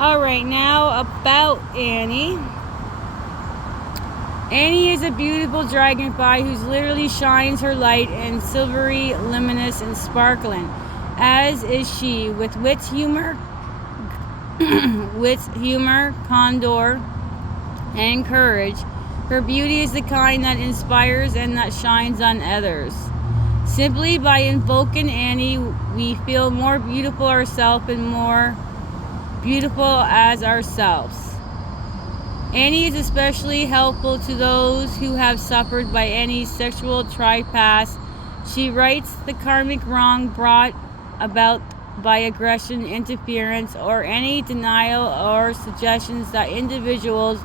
Alright, now about Annie. Annie is a beautiful dragonfly who literally shines her light in silvery, luminous, and sparkling, as is she, with wit, humor, condor, and courage. Her beauty is the kind that inspires and that shines on others. Simply by invoking Annie, we feel more beautiful ourselves and more beautiful as ourselves. Annie is especially helpful to those who have suffered by any sexual trespass. She rights the karmic wrong brought about by aggression, interference, or any denial or suggestions that individuals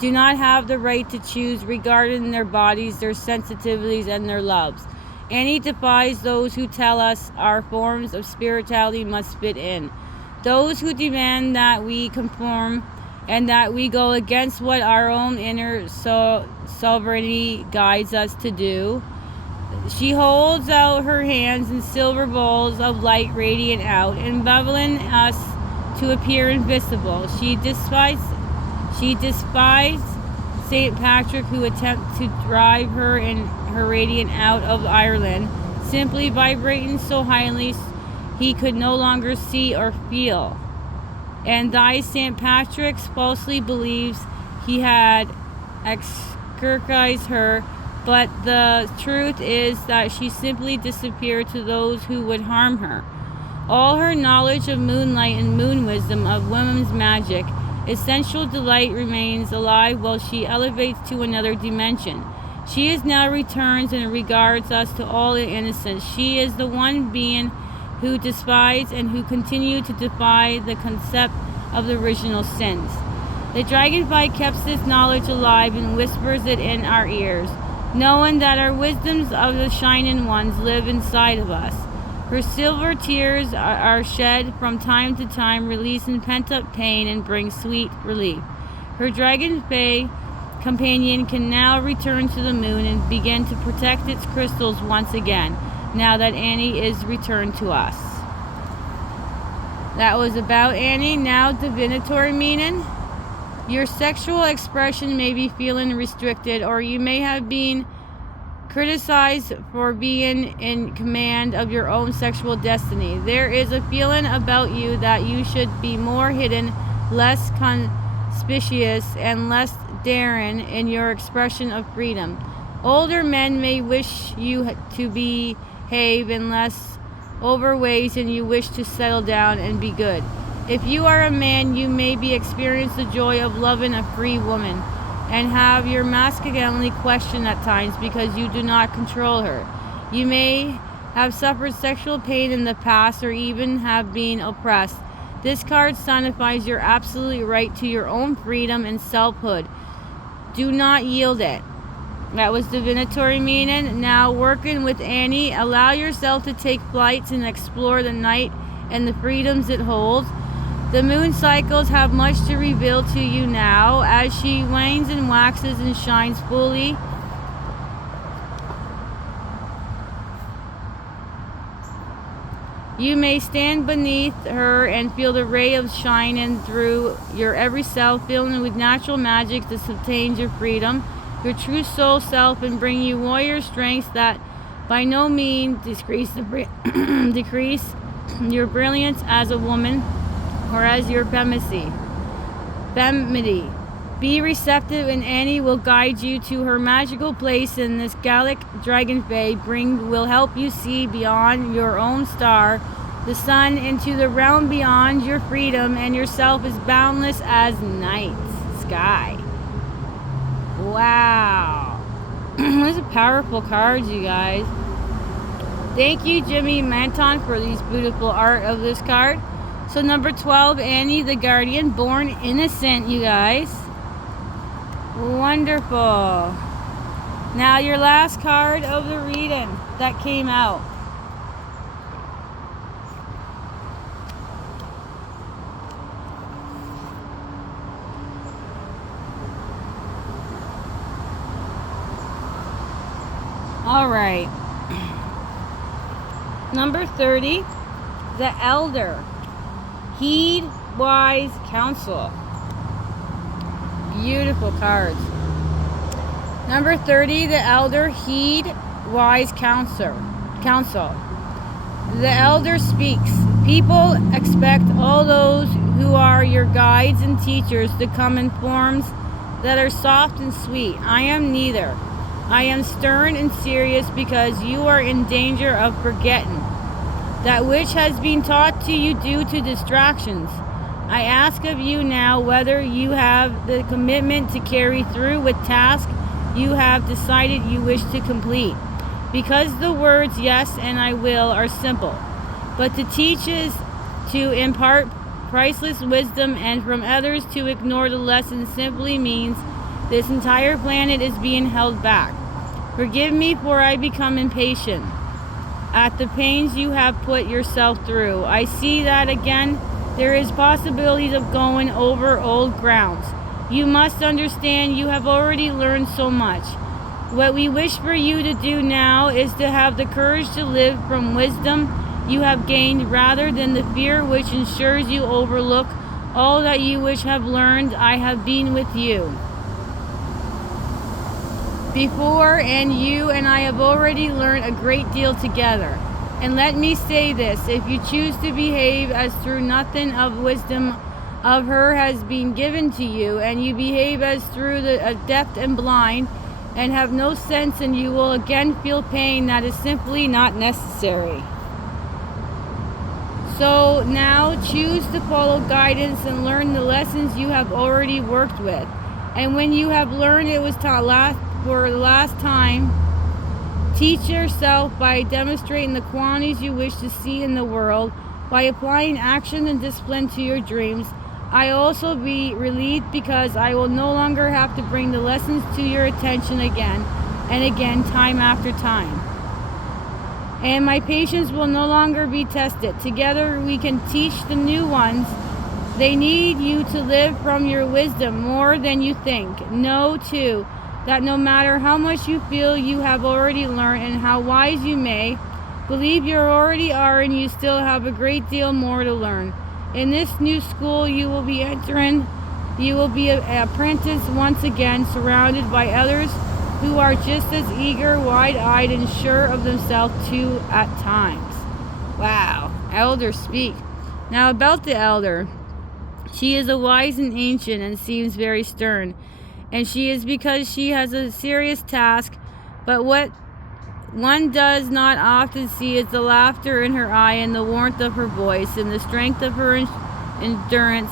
do not have the right to choose regarding their bodies, their sensitivities, and their loves. Annie defies those who tell us our forms of spirituality must fit in. Those who demand that we conform and that we go against what our own inner sovereignty guides us to do. She holds out her hands in silver bowls of light radiant out, envelopping us to appear invisible. She despised St. Patrick, who attempted to drive her and her radiant out of Ireland, simply vibrating so highly he could no longer see or feel. And thy St. Patrick falsely believes he had exorcised her, but the truth is that she simply disappeared to those who would harm her. All her knowledge of moonlight and moon wisdom of women's magic, essential delight remains alive while she elevates to another dimension. She is now returns and regards us to all the innocent. She is the one being who despise and who continue to defy the concept of the original sins. The dragonfly keeps this knowledge alive and whispers it in our ears, knowing that our wisdoms of the shining ones live inside of us. Her silver tears are shed from time to time, releasing pent-up pain and bring sweet relief. Her Dragonfae companion can now return to the moon and begin to protect its crystals once again, now that Annie is returned to us. That was about Annie. Now divinatory meaning. Your sexual expression may be feeling restricted, or you may have been criticized for being in command of your own sexual destiny. There is a feeling about you that you should be more hidden, less conspicuous, and less daring in your expression of freedom. Older men may wish you to behave in less overweight, and you wish to settle down and be good. If you are a man, you may be experiencing the joy of loving a free woman and have your masculinity questioned at times because you do not control her. You may have suffered sexual pain in the past or even have been oppressed. This card signifies your absolute right to your own freedom and selfhood. Do not yield it. That was divinatory meaning. Now working with Annie, allow yourself to take flights and explore the night and the freedoms it holds. The moon cycles have much to reveal to you now as she wanes and waxes and shines fully. You may stand beneath her and feel the ray of shining through your every cell, filling with natural magic that sustains your freedom, your true soul self, and bring you warrior strengths that by no means decrease your brilliance as a woman or as your femininity. Be receptive, and Annie will guide you to her magical place in this galactic Dragonfae will help you see beyond your own star, the sun, into the realm beyond your freedom, and yourself is boundless as night sky. Wow. Those are powerful cards, you guys. Thank you, Jimmy Manton, for these beautiful art of this card. So number 12, Annie the Guardian, born innocent, you guys. Wonderful. Now your last card of the reading that came out. All right. Number 30, the Elder. Heed wise counsel. Beautiful cards. Number 30, the elder. Heed wise counsel. The elder speaks. People expect all those who are your guides and teachers to come in forms that are soft and sweet. I am neither. I am stern and serious because you are in danger of forgetting that which has been taught to you due to distractions. I ask of you now whether you have the commitment to carry through with tasks you have decided you wish to complete. Because the words yes and I will are simple, but to teach is to impart priceless wisdom, and from others to ignore the lesson simply means this entire planet is being held back. Forgive me for I become impatient at the pains you have put yourself through. I see that again there is possibilities of going over old grounds. You must understand you have already learned so much. What we wish for you to do now is to have the courage to live from wisdom you have gained rather than the fear which ensures you overlook all that you wish have learned. I have been with you before, and you and I have already learned a great deal together. And let me say this, if you choose to behave as through nothing of wisdom of her has been given to you, and you behave as through the deaf and blind, and have no sense, and you will again feel pain that is simply not necessary. So now choose to follow guidance and learn the lessons you have already worked with. And when you have learned it was for the last time, teach yourself by demonstrating the qualities you wish to see in the world, by applying action and discipline to your dreams. I also be relieved because I will no longer have to bring the lessons to your attention again and again, time after time. And my patience will no longer be tested. Together we can teach the new ones. They need you to live from your wisdom more than you think. Know, too, that no matter how much you feel you have already learned and how wise you may believe you already are, and you still have a great deal more to learn. In this new school you will be entering, you will be an apprentice once again, surrounded by others who are just as eager, wide-eyed, and sure of themselves too at times. Wow, elder speak. Now about the elder. She is a wise and ancient and seems very stern. And she is because she has a serious task, but what one does not often see is the laughter in her eye and the warmth of her voice and the strength of her endurance,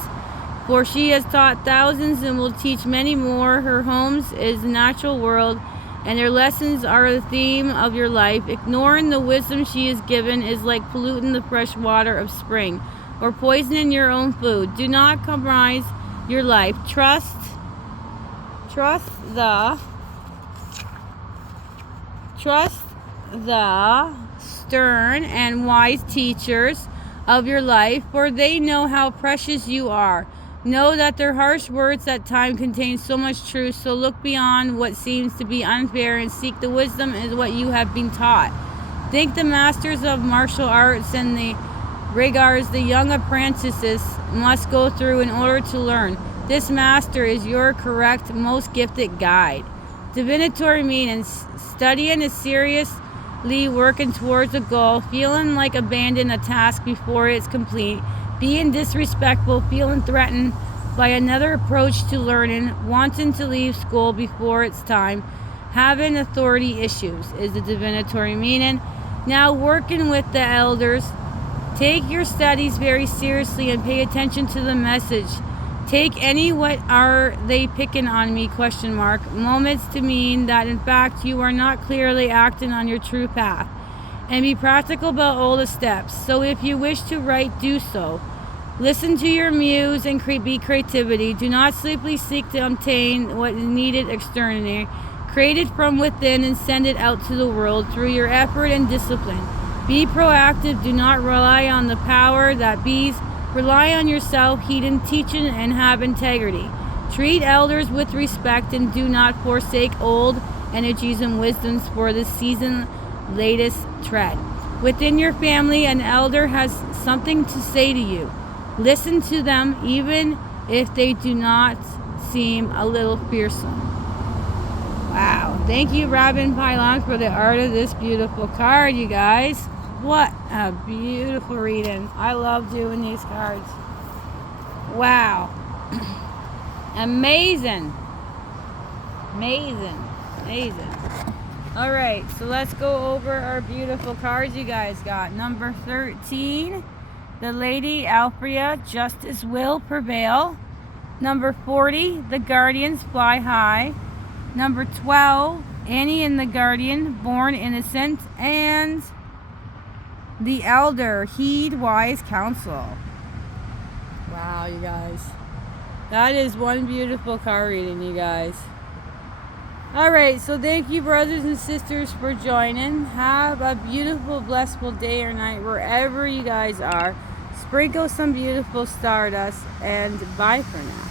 for she has taught thousands and will teach many more. Her home is the natural world, and her lessons are the theme of your life. Ignoring the wisdom she is given is like polluting the fresh water of spring or poisoning your own food. Do not compromise your life. Trust the stern and wise teachers of your life, for they know how precious you are. Know that their harsh words at times contain so much truth, so look beyond what seems to be unfair and seek the wisdom is what you have been taught. Think the masters of martial arts and the regards the young apprentices must go through in order to learn. This master is your correct, most gifted guide. Divinatory meanings. Studying is seriously working towards a goal, feeling like abandoning a task before it's complete, being disrespectful, feeling threatened by another approach to learning, wanting to leave school before it's time, having authority issues is the divinatory meaning. Now working with the elders. Take your studies very seriously and pay attention to the message. Take any what are they picking on me ? Moments to mean that in fact you are not clearly acting on your true path. And be practical about all the steps. So if you wish to write, do so. Listen to your muse and be creativity. Do not simply seek to obtain what is needed externally. Create it from within and send it out to the world through your effort and discipline. Be proactive. Do not rely on the power that bees. Rely on yourself, heed and teaching, and have integrity. Treat elders with respect and do not forsake old energies and wisdoms for the season's latest tread. Within your family, an elder has something to say to you. Listen to them even if they do not seem a little fearsome. Wow. Thank you, Robin Pylon, for the art of this beautiful card, you guys. What a beautiful reading. I love doing these cards. Wow. Amazing. Amazing. Amazing. All right, so let's go over our beautiful cards you guys got. Number 13, the Lady Alfrea, Justice Will Prevail. Number 40, the Guardians Fly High. Number 12, Annie and the Guardian, Born Innocent. And the Elder, Heed Wise Counsel. Wow, you guys. That is one beautiful card reading, you guys. Alright, so thank you, brothers and sisters, for joining. Have a beautiful, blissful day or night wherever you guys are. Sprinkle some beautiful stardust, and bye for now.